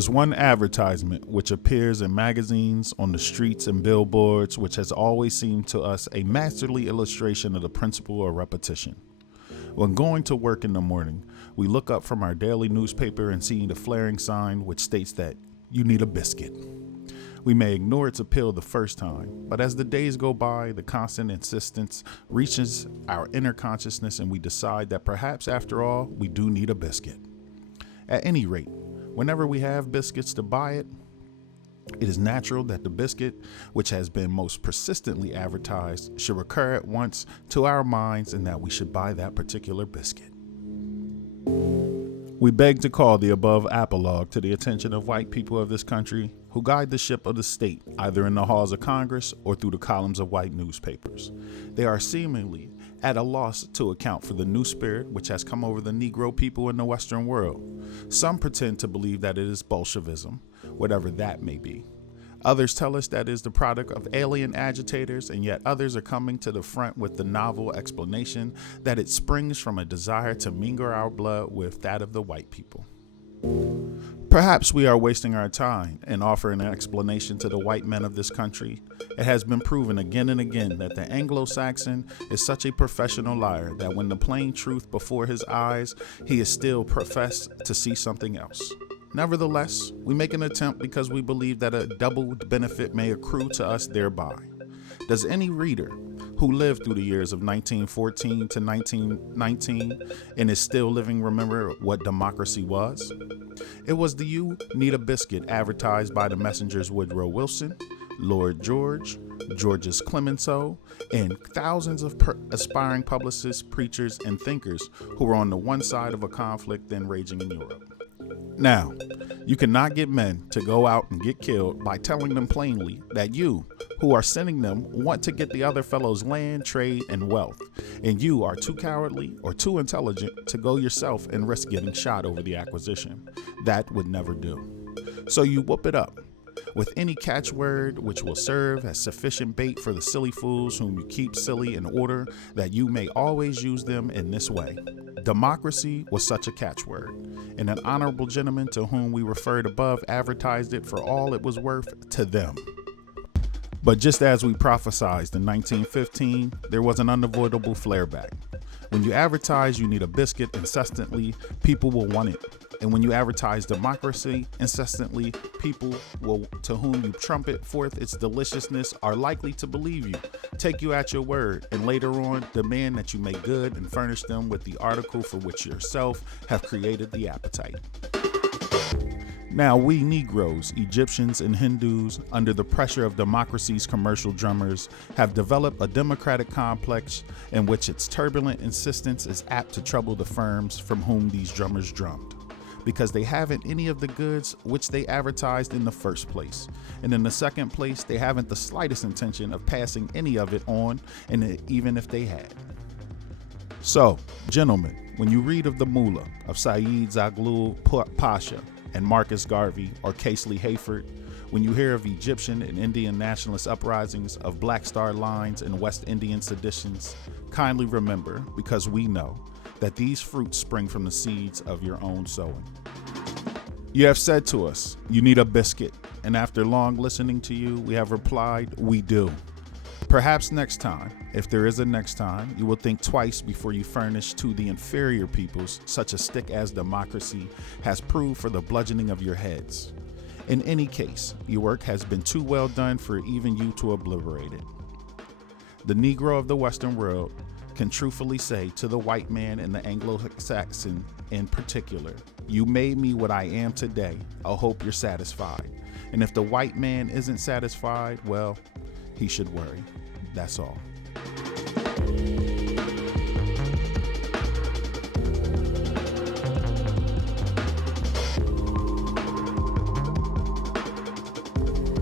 is one advertisement which appears in magazines, on the streets, and billboards, which has always seemed to us a masterly illustration of the principle of repetition. When going to work in the morning, we look up from our daily newspaper and see the flaring sign which states that you need a biscuit. We may ignore its appeal the first time, but as the days go by, the constant insistence reaches our inner consciousness and we decide that perhaps after all, we do need a biscuit. At any rate, whenever we have biscuits to buy it is natural that the biscuit, which has been most persistently advertised, should recur at once to our minds and that we should buy that particular biscuit. We beg to call the above Epilogue to the attention of white people of this country who guide the ship of the state, either in the halls of Congress or through the columns of white newspapers. They are seemingly at a loss to account for the new spirit which has come over the Negro people in the Western world. Some pretend to believe that it is Bolshevism, whatever that may be. Others tell us that it is the product of alien agitators, and yet others are coming to the front with the novel explanation that it springs from a desire to mingle our blood with that of the white people. Perhaps we are wasting our time in offering an explanation to the white men of this country. It has been proven again and again that the Anglo-Saxon is such a professional liar that when the plain truth before his eyes, he is still professed to see something else. Nevertheless, we make an attempt because we believe that a double benefit may accrue to us thereby. Does any reader who lived through the years of 1914 to 1919 and is still living remember what democracy was? It was the Uneeda Biscuit advertised by the messengers Woodrow Wilson, Lord George, Georges Clemenceau, and thousands of aspiring publicists, preachers, and thinkers who were on the one side of a conflict then raging in Europe. Now, you cannot get men to go out and get killed by telling them plainly that you, who are sending them, want to get the other fellow's land, trade, and wealth, and you are too cowardly or too intelligent to go yourself and risk getting shot over the acquisition. That would never do. So you whoop it up with any catchword which will serve as sufficient bait for the silly fools whom you keep silly in order that you may always use them in this way. Democracy was such a catchword, and an honorable gentleman to whom we referred above advertised it for all it was worth to them. But just as we prophesied in 1915, there was an unavoidable flare-back. When you advertise you need a biscuit incessantly, people will want it. And when you advertise democracy incessantly, people will, to whom you trumpet forth its deliciousness, are likely to believe you, take you at your word, and later on demand that you make good and furnish them with the article for which yourself have created the appetite. Now we Negroes, Egyptians, and Hindus, under the pressure of democracy's commercial drummers, have developed a democratic complex in which its turbulent insistence is apt to trouble the firms from whom these drummers drummed, because they haven't any of the goods which they advertised in the first place. And in the second place, they haven't the slightest intention of passing any of it on, and even if they had. So, gentlemen, when you read of the Mullah, of Said Zaghloul Pasha, and Marcus Garvey or Casely Hayford, when you hear of Egyptian and Indian nationalist uprisings, of Black Star lines and West Indian seditions, kindly remember, because we know, that these fruits spring from the seeds of your own sowing. You have said to us, you need a biscuit, and after long listening to you, we have replied, we do. Perhaps next time, if there is a next time, you will think twice before you furnish to the inferior peoples such a stick as democracy has proved for the bludgeoning of your heads. In any case, your work has been too well done for even you to obliterate it. The Negro of the Western world can truthfully say to the white man and the Anglo-Saxon in particular, you made me what I am today. I hope you're satisfied. And if the white man isn't satisfied, well, he should worry. That's all.